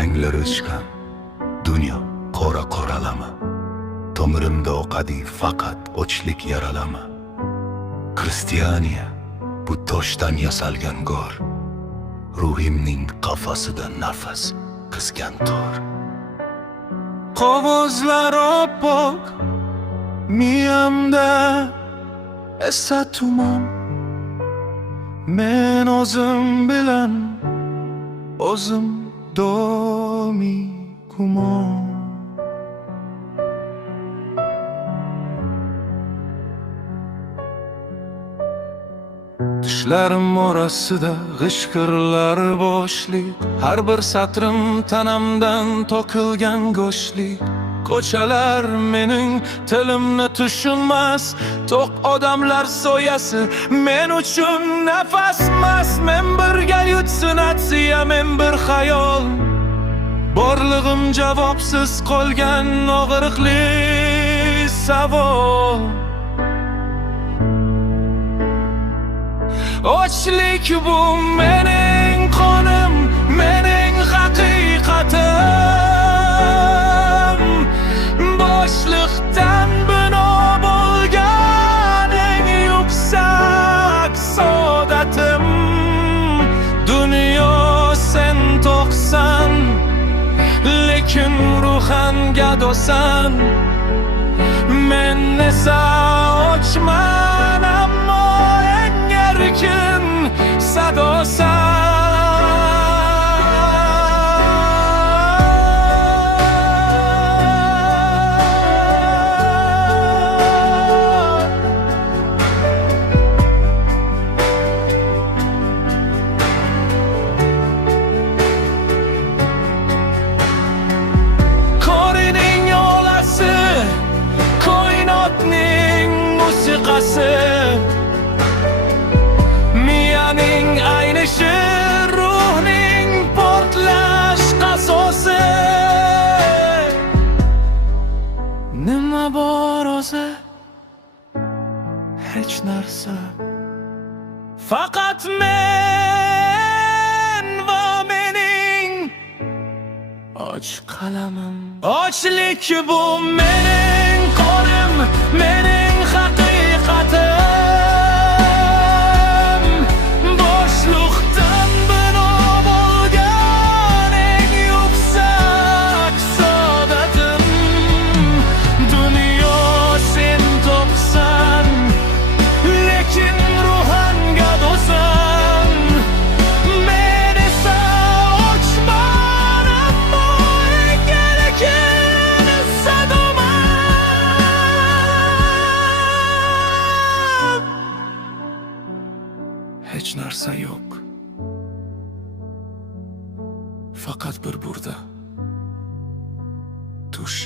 ranglar o'chgan dunyo qora qoralama, tomirimda oqadi faqat ochlik yaralama. Kristiyaniya bu toshdan yasalgan g'or, ruhimning qafasida nafas qisgan tor. Qog'ozlar oppoq miyamda esa tuman, men o'zim bilan o'zim doimiy gumon. Tishlarim orasida g'ishqirlar boshlik, har bir satrim tanamdan to'kilgan go'shtlik. Ko'chalar mening tilimni tushunmas, to'q odamlar soyasi men uchun nafasmas. Men bir gallyutsinatsiya, men bir xayol, borlig'im javobsiz qolgan og'riqli savol. Ochlik bu mening qonim, mening haqiqatim. Boshliqdan bino bo'lgan eng yuksak saodatim. Dunyo sen to'qsan, lekin ruhan gadosan. Men esa ochman, ammo eng erkin sadosan. Korining olasi, koinotning musiqasi, miyaning aynishi, ruhning portlash qasosi. Nima bor o'zi? Hech narsa. Faqat men va mening och qalamim. Ochlik bu mening qonim, mening haqiqatim. Boshliqdan bino bo'lgan eng yuksak saodatim. Dunyo sen to'qsan, lekin ruhan gadosan. Men esa ochman, ammo eng erkin sadoman. Hech narsa yo'q, faqat bir burda tush.